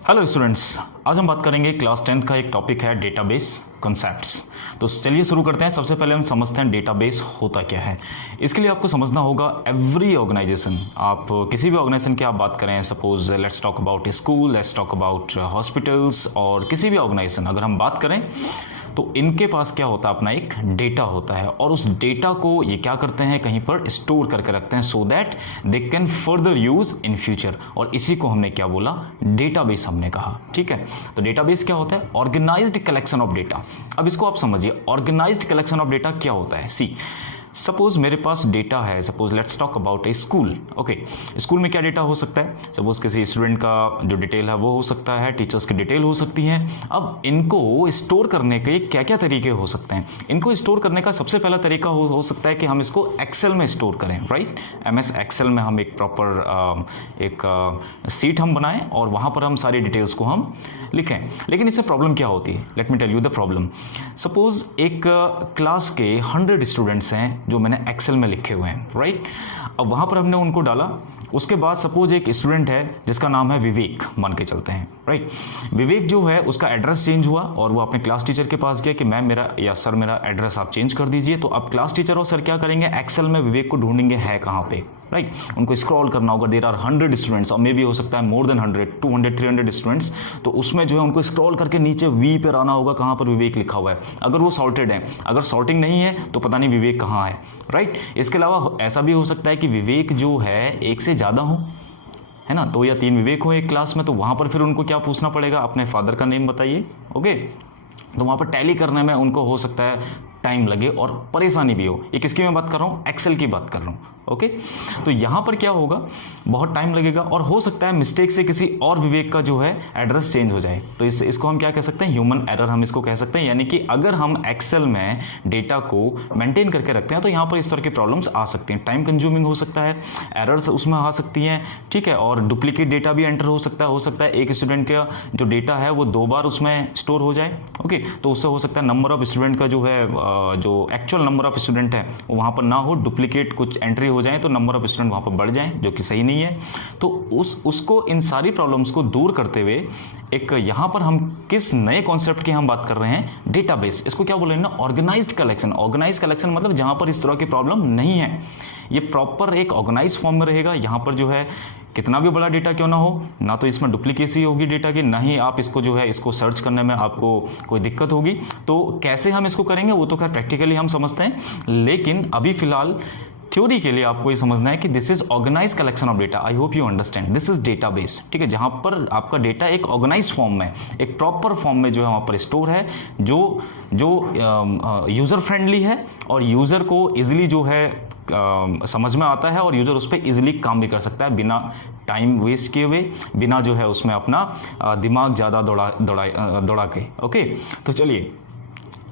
Hello students, आज हम बात करेंगे क्लास 10th का एक टॉपिक है डेटाबेस कॉन्सेप्ट्स। तो चलिए शुरू करते हैं। सबसे पहले हम समझते हैं डेटाबेस होता क्या है। इसके लिए आपको समझना होगा एवरी ऑर्गेनाइजेशन, आप किसी भी ऑर्गेनाइजेशन की आप बात करें, suppose let's talk about school, let's talk about hospitals और किसी भी ऑर्गेनाइजेशन अगर हम बात करें तो इनके पास क्या होता है, अपना एक डेटा होता है और उस डेटा को ये क्या करते हैं, कहीं पर स्टोर करके रखते हैं so that they can further use in future. और इसी को हमने क्या बोला, डेटाबेस हमने कहा। ठीक है, तो डेटाबेस क्या होता है, ऑर्गेनाइज्ड कलेक्शन ऑफ डेटा। अब इसको आप समझिए, ऑर्गेनाइज्ड कलेक्शन ऑफ डेटा क्या होता है। सी सपोज मेरे पास डेटा है, suppose let's talk about A school. Okay, school में क्या डेटा हो सकता है, सपोज किसी स्टूडेंट का जो डिटेल है वो हो सकता है, टीचर्स की डिटेल हो सकती है। अब इनको स्टोर करने के क्या क्या तरीके हो सकते हैं। इनको स्टोर करने का सबसे पहला तरीका हो सकता है कि हम इसको एक्सेल में स्टोर करें, राइट। MS एक्सेल में हम एक प्रॉपर एक सीट हम बनाएं और वहाँ पर हम सारी डिटेल्स को हम लिखें। लेकिन इससे प्रॉब्लम क्या होती है, let me tell you the problem. Suppose एक क्लास के 100 स्टूडेंट्स हैं जो मैंने एक्सेल में लिखे हुए हैं, राइट। अब वहाँ पर हमने उनको डाला, उसके बाद सपोज एक स्टूडेंट है जिसका नाम है विवेक, मान के चलते हैं, राइट। विवेक जो है उसका एड्रेस चेंज हुआ और वो अपने क्लास टीचर के पास गया कि मैम मेरा या सर मेरा एड्रेस आप चेंज कर दीजिए। तो अब क्लास टीचर और सर क्या करेंगे, एक्सेल में विवेक को ढूंढेंगे है कहाँ पे, राइट। उनको स्क्रॉल करना होगा, देयर आर 100 स्टूडेंट्स और मे भी हो सकता है मोर देन 100, 200, 300 स्टूडेंट्स। तो उसमें जो है उनको स्क्रॉल करके नीचे वी पर आना होगा, कहाँ पर विवेक लिखा हुआ है। अगर वो सॉर्टेड है, अगर सॉर्टिंग नहीं है तो पता नहीं विवेक कहाँ है, राइट। इसके अलावा ऐसा भी हो सकता है कि विवेक जो है एक से ज़्यादा हो, है ना, 2 या 3 विवेक हो एक क्लास में। तो वहाँ पर फिर उनको क्या पूछना पड़ेगा, अपने फादर का नेम बताइए। ओके, तो वहाँ पर टैली करने में उनको हो सकता है टाइम लगे और परेशानी भी हो। ये किसकी मैं बात कर रहा हूँ, एक्सेल की बात कर रहा हूँ। ओके, तो यहाँ पर क्या होगा, बहुत टाइम लगेगा और हो सकता है मिस्टेक से किसी और विवेक का जो है एड्रेस चेंज हो जाए। तो इसको हम क्या कह सकते हैं, ह्यूमन एरर हम इसको कह सकते हैं। यानी कि अगर हम एक्सेल में डेटा को मेंटेन करके रखते हैं तो यहाँ पर इस तरह की प्रॉब्लम्स आ सकती हैं। टाइम कंज्यूमिंग हो सकता है, एरर्स उसमें आ सकती हैं, ठीक है। और डुप्लीकेट डेटा भी एंटर हो सकता है एक स्टूडेंट का जो डेटा है वो 2 बार उसमें स्टोर हो जाए। ओके, तो उससे हो सकता है नंबर ऑफ स्टूडेंट का जो है जो एक्चुअल नंबर ऑफ स्टूडेंट है वो वहाँ पर ना हो, डुप्लीकेट कुछ एंट्री हो जाए तो नंबर ऑफ स्टूडेंट वहाँ पर बढ़ जाए, जो कि सही नहीं है। तो उसको इन सारी प्रॉब्लम्स को दूर करते हुए एक यहाँ पर हम किस नए कॉन्सेप्ट की हम बात कर रहे हैं, डेटाबेस। इसको क्या बोलेंगे ना, ऑर्गेनाइज्ड कलेक्शन। ऑर्गेनाइज्ड कलेक्शन मतलब जहाँ पर इस तरह की प्रॉब्लम नहीं है, ये प्रॉपर एक ऑर्गेनाइज फॉर्म में रहेगा। यहाँ पर जो है कितना भी बड़ा डेटा क्यों ना हो, ना तो इसमें डुप्लीकेसी होगी डेटा की, ना ही आप इसको जो है इसको सर्च करने में आपको कोई दिक्कत होगी। तो कैसे हम इसको करेंगे वो तो खैर प्रैक्टिकली हम समझते हैं, लेकिन अभी फिलहाल थ्योरी के लिए आपको ये समझना है कि this is organize collection of data. I hope you understand, this is database, ठीक है, जहां पर आपका डेटा एक ऑर्गेनाइज फॉर्म में, एक प्रॉपर फॉर्म में जो है वहां पर स्टोर है, जो यूजर फ्रेंडली है और यूजर को इजिली जो है समझ में आता है और यूजर उस पर इजिली काम भी कर सकता है बिना टाइम वेस्ट किए हुए, बिना जो है उसमें अपना दिमाग ज़्यादा दौड़ा के। ओके, तो चलिए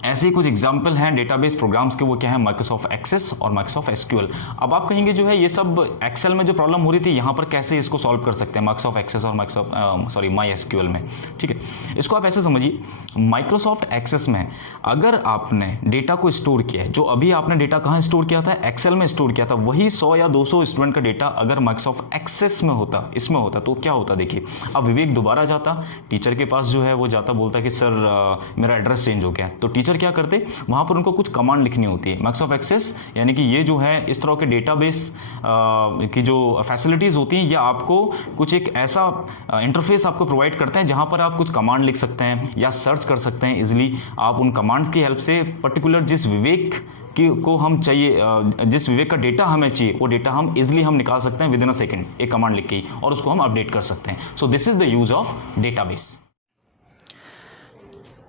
ऐसे ही कुछ एग्जाम्पल हैं डेटाबेस प्रोग्राम्स के, वो क्या है, माइक्रोसॉफ्ट एक्सेस और माइक्रोसॉफ्ट एसक्यूएल। अब आप कहेंगे जो है ये सब एक्सेल में जो प्रॉब्लम हो रही थी यहाँ पर कैसे इसको सॉल्व कर सकते हैं माइक्रोसॉफ्ट एक्सेस और माई एसक्यूएल में। ठीक है, इसको आप ऐसे समझिए, माइक्रोसॉफ्ट एक्सेस में अगर आपने डेटा को स्टोर किया है, जो अभी आपने डेटा कहाँ स्टोर किया था, एक्सेल में स्टोर किया था, वही 100 या 200 स्टूडेंट का डेटा अगर माइक्रोसॉफ्ट एक्सेस में होता, इसमें होता, तो क्या होता देखिए। अब विवेक दोबारा जाता टीचर के पास, जो है वो जाता, बोलता कि सर मेरा एड्रेस चेंज हो गया। तो टीचर क्या करते, वहां पर उनको कुछ कमांड लिखनी होती है। माइक्रोसॉफ्ट एक्सेस यानी कि ये जो है इस तरह के डेटाबेस की जो फैसिलिटीज होती हैं, ये आपको कुछ एक ऐसा इंटरफेस आपको प्रोवाइड करते हैं जहां पर आप कुछ कमांड लिख सकते हैं या सर्च कर सकते हैं इजिली। आप उन कमांड्स की हेल्प से पर्टिकुलर जिस विवेक को हम चाहिए, जिस विवेक का डेटा हमें चाहिए, वो डेटा हम इजिली हम निकाल सकते हैं विद इन अ सेकेंड, एक कमांड लिख के, और उसको हम अपडेट कर सकते हैं। So this is the use of database.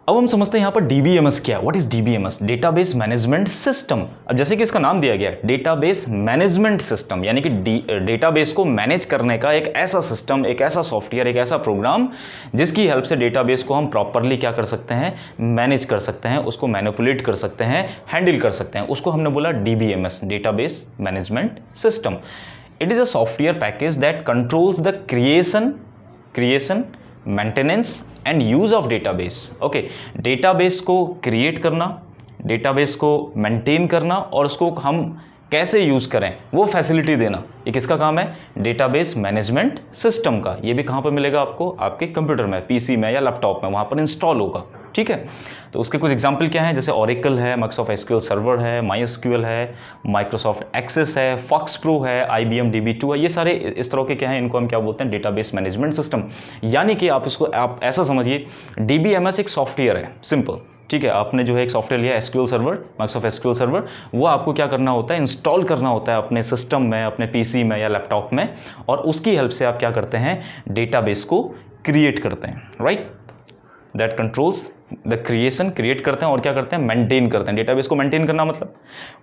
अब हम समझते हैं यहाँ पर DBMS क्या है। What is DBMS? Database management system. अब जैसे कि इसका नाम दिया गया है डेटाबेस मैनेजमेंट सिस्टम, यानी कि डेटाबेस को मैनेज करने का एक ऐसा सिस्टम, एक ऐसा सॉफ्टवेयर, एक ऐसा प्रोग्राम जिसकी हेल्प से डेटाबेस को हम प्रॉपरली क्या कर सकते हैं, मैनेज कर सकते हैं, उसको मैनिपुलेट कर सकते हैं, हैंडल कर सकते हैं। उसको हमने बोला DBMS, database management system. It is a software package that controls the creation, maintenance and use of database. Okay, database को क्रिएट करना, डेटाबेस को मेंटेन करना और उसको हम कैसे यूज़ करें वो फैसिलिटी देना, ये किसका काम है? डेटाबेस मैनेजमेंट सिस्टम का। ये भी कहाँ पर मिलेगा आपको? आपके कंप्यूटर में, पीसी में या लैपटॉप में, वहाँ पर इंस्टॉल होगा। ठीक है, तो उसके कुछ एग्जाम्पल क्या हैं? जैसे ओरेकल है, माइक्रोसॉफ्ट एसक्यूएल सर्वर है, MySQL है, माइक्रोसॉफ्ट एक्सेस है, फॉक्स प्रो है, IBM DB2 है। ये सारे इस तरह के क्या हैं, इनको हम क्या बोलते हैं? Database management system. यानी कि आप ऐसा समझिए, DBMS एक सॉफ्टवेयर है, सिंपल। ठीक है, आपने जो है एक सॉफ्टवेयर लिया SQL server, Microsoft SQL server, वो आपको क्या करना होता है? इंस्टॉल करना होता है अपने सिस्टम में, अपने पीसी में या लैपटॉप में, और उसकी हेल्प से आप क्या करते हैं? डेटाबेस को क्रिएट करते हैं, right? That controls the creation, create करते हैं और क्या करते हैं? मेंटेन करते हैं। डेटाबेस को मेंटेन करना मतलब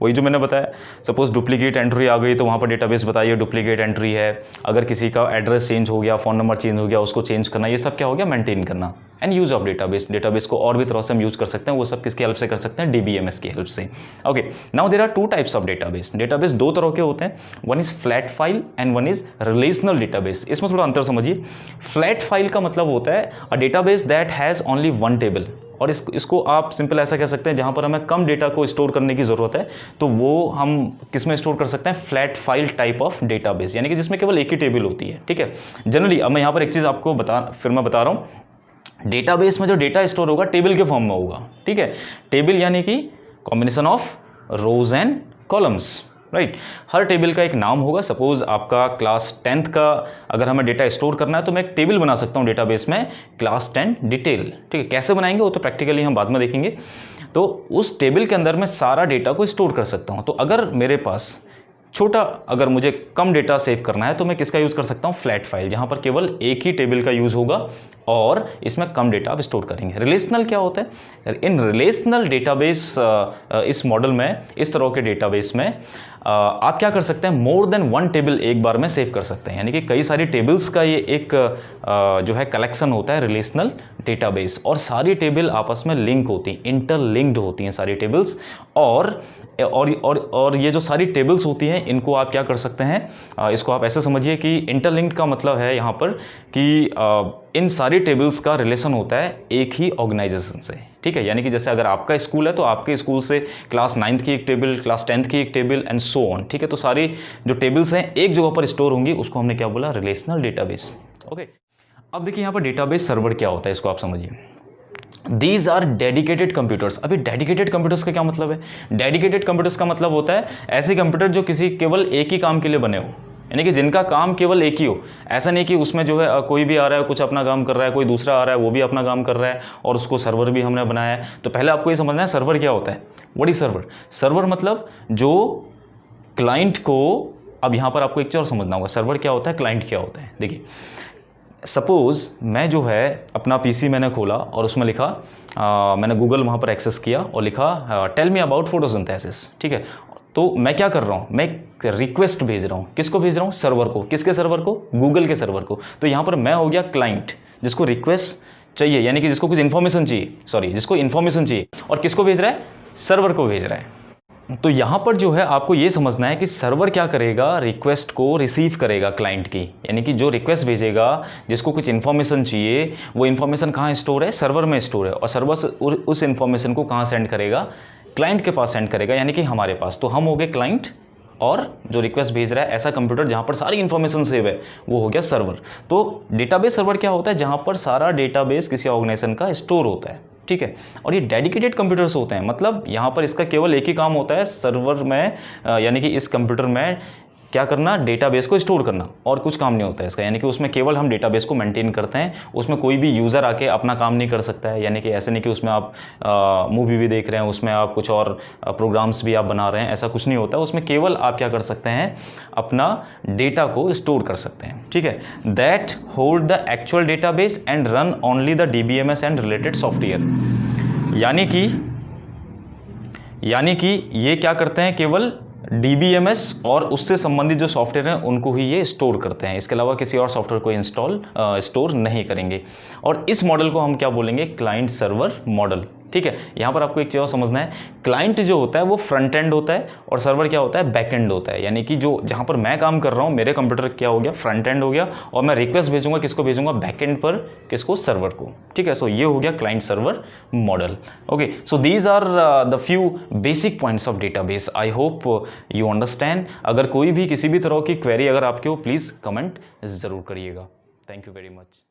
वही जो मैंने बताया, सपोज डुप्लीकेट एंट्री आ गई तो वहाँ पर डेटाबेस बताइए डुप्लीकेट एंट्री है। अगर किसी का एड्रेस चेंज हो गया, फ़ोन नंबर चेंज हो गया, उसको चेंज करना, ये सब क्या हो गया? मेंटेन करना। And use of database, database को और भी तरह से हम यूज कर सकते हैं, वो सब किसकी हेल्प से कर सकते हैं? DBMS की हेल्प से। Okay, now there are two types of database. Database दो तरह के होते हैं, one is flat file and one is relational database. इसमें थोड़ा अंतर समझिए। फ्लैट फाइल का मतलब होता है a database that has only one table, और इसको आप सिंपल ऐसा कह सकते हैं, जहाँ पर हमें कम डेटा को स्टोर करने की ज़रूरत है तो वो हम किस में स्टोर कर सकते हैं? Flat file type of database, यानी कि जिसमें केवल एक ही टेबल होती है। ठीक है, जनरली अब मैं यहाँ पर एक चीज़ आपको बता रहा हूँ, डेटाबेस में जो डेटा स्टोर होगा टेबल के फॉर्म में होगा। ठीक है, टेबल यानी कि combination of rose and columns, right? Her table का एक नाम होगा। सपोज आपका क्लास 10th का अगर हमें डेटा स्टोर करना है तो मैं एक टेबल बना सकता हूँ डेटाबेस में, क्लास 10 डिटेल। ठीक है, कैसे बनाएंगे वो तो प्रैक्टिकली हम बाद में देखेंगे। तो उस टेबल के अंदर मैं सारा डेटा को स्टोर कर सकता हूँ। तो अगर मेरे पास अगर मुझे कम डेटा सेव करना है तो मैं किसका यूज़ कर सकता हूँ? फ्लैट फाइल, जहाँ पर केवल एक ही टेबल का यूज़ होगा और इसमें कम डेटा आप स्टोर करेंगे। रिलेशनल क्या होता है? इन रिलेशनल डेटाबेस, इस मॉडल में, इस तरह के डेटाबेस में आप क्या कर सकते हैं? मोर देन वन टेबल एक बार में सेव कर सकते हैं, यानी कि कई सारी टेबल्स का ये एक जो है कलेक्शन होता है रिलेशनल डेटाबेस, और सारी टेबल आपस में लिंक होती हैं, इंटरलिंक्ड होती हैं सारी टेबल्स। और ये जो सारी टेबल्स होती हैं इनको आप क्या कर सकते हैं? इसको आप ऐसे समझिए कि इंटरलिंक्ड का मतलब है यहाँ पर कि इन सारी टेबल्स का रिलेशन होता है एक ही ऑर्गेनाइजेशन से। ठीक है, यानी कि जैसे अगर आपका स्कूल है तो आपके स्कूल से क्लास 9th की एक टेबल, क्लास 10th की एक टेबल एंड सो ऑन। ठीक है, तो सारी जो टेबल्स हैं एक जगह पर स्टोर होंगी, उसको हमने क्या बोला? Relational database. ओके, अब देखिए यहाँ पर डेटाबेस सर्वर क्या होता है, इसको आप समझिए। These are dedicated computers. अभी डेडिकेटेड कंप्यूटर्स का क्या मतलब है? डेडिकेटेड कंप्यूटर्स का मतलब होता है ऐसे कंप्यूटर जो किसी केवल एक ही काम के लिए बने हो, यानी कि जिनका काम केवल एक ही हो। ऐसा नहीं कि उसमें जो है कोई भी आ रहा है कुछ अपना काम कर रहा है, कोई दूसरा आ रहा है वो भी अपना काम कर रहा है, और उसको सर्वर भी हमने बनाया है। तो पहले आपको ये समझना है सर्वर क्या होता है। What is server? सर्वर मतलब जो क्लाइंट को, अब यहाँ पर आपको एक चीज़ और समझना होगा, सर्वर क्या होता है, क्लाइंट क्या होता है। देखिए, सपोज़ मैं जो है अपना पीसी मैंने खोला और उसमें लिखा, मैंने गूगल वहाँ पर एक्सेस किया और लिखा टेल मी अबाउट फोटोसिंथेसिस। ठीक है, तो मैं क्या कर रहा हूँ? मैं रिक्वेस्ट भेज रहा हूँ। किसको भेज रहा हूँ? सर्वर को। किसके सर्वर को? गूगल के सर्वर को। तो यहाँ पर मैं हो गया क्लाइंट, जिसको रिक्वेस्ट चाहिए, यानी कि जिसको कुछ इन्फॉर्मेशन चाहिए, जिसको इन्फॉर्मेशन चाहिए, और किसको भेज रहा है? सर्वर को भेज रहा है। तो यहाँ पर जो है आपको ये समझना है कि सर्वर क्या करेगा? रिक्वेस्ट को रिसीव करेगा क्लाइंट की, यानी कि जो रिक्वेस्ट भेजेगा, जिसको कुछ इन्फॉर्मेशन चाहिए, वो इन्फॉर्मेशन कहाँ स्टोर है? सर्वर में स्टोर है, और सर्वर उस इन्फॉर्मेशन को कहाँ सेंड करेगा? क्लाइंट के पास सेंड करेगा, यानी कि हमारे पास। तो हम हो गए क्लाइंट, और जो रिक्वेस्ट भेज रहा है ऐसा कंप्यूटर जहाँ पर सारी इन्फॉर्मेशन सेव है, वो हो गया सर्वर। तो डेटाबेस सर्वर क्या होता है? जहाँ पर सारा डेटाबेस किसी ऑर्गेनाइजेशन का स्टोर होता है। ठीक है, और ये डेडिकेटेड कंप्यूटर्स होते हैं, मतलब यहाँ पर इसका केवल एक ही काम होता है सर्वर में, यानी कि इस कंप्यूटर में क्या करना? डेटाबेस को स्टोर करना, और कुछ काम नहीं होता है इसका। यानी कि उसमें केवल हम डेटाबेस को मेंटेन करते हैं, उसमें कोई भी यूज़र आके अपना काम नहीं कर सकता है। यानी कि ऐसे नहीं कि उसमें आप मूवी भी देख रहे हैं, उसमें आप कुछ और प्रोग्राम्स भी आप बना रहे हैं, ऐसा कुछ नहीं होता है। उसमें केवल आप क्या कर सकते हैं? अपना डेटा को स्टोर कर सकते हैं। ठीक है, that hold the actual database and run only the DBMS and related software. यानी कि ये क्या करते हैं? केवल DBMS और उससे संबंधित जो सॉफ्टवेयर हैं उनको ही ये स्टोर करते हैं, इसके अलावा किसी और सॉफ्टवेयर को स्टोर नहीं करेंगे। और इस मॉडल को हम क्या बोलेंगे? Client server model. ठीक है, यहाँ पर आपको एक चीज़ और समझना है, क्लाइंट जो होता है वो फ्रंट एंड होता है और सर्वर क्या होता है, बैक एंड होता है। यानी कि जो जहाँ पर मैं काम कर रहा हूँ मेरे कंप्यूटर क्या हो गया, फ्रंट एंड हो गया, और मैं रिक्वेस्ट भेजूंगा, किसको भेजूंगा, बैक एंड पर, किसको, सर्वर को। ठीक है, सो ये हो गया client server model. Okay, so these are the few basic points of database. I hope you understand. अगर कोई भी किसी भी तरह की क्वेरी अगर आपके हो, प्लीज़ कमेंट ज़रूर करिएगा। Thank you very much.